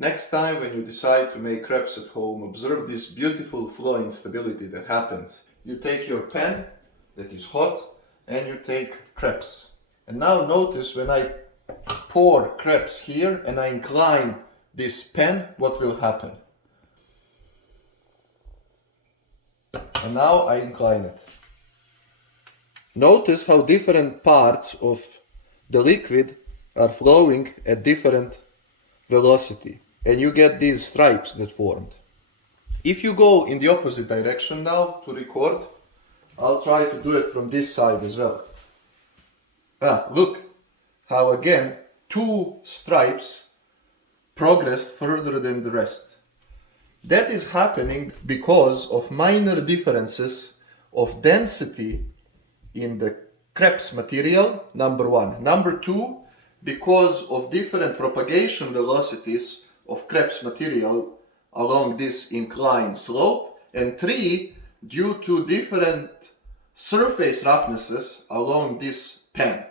Next time when you decide to make crepes at home, observe this beautiful flow instability that happens. You take your pan that is hot and you take crepes. And now notice when I pour crepes here and I incline this pan, what will happen? And now I incline it. Notice how different parts of the liquid are flowing at different velocity. And you get these stripes that formed. If you go in the opposite direction now to record, I'll try to do it from this side as well. Look how again two stripes progressed further than the rest. That is happening because of minor differences of density in the crepes material, number one. Number two, because of different propagation velocities of crepes material along this inclined slope. And three, due to different surface roughnesses along this pan.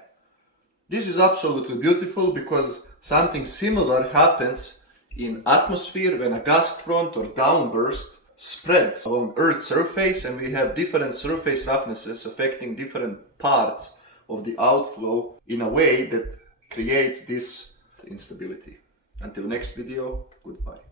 This is absolutely beautiful because something similar happens in atmosphere when a gust front or downburst spreads along Earth's surface, and we have different surface roughnesses affecting different parts of the outflow in a way that creates this instability. Until next video, goodbye.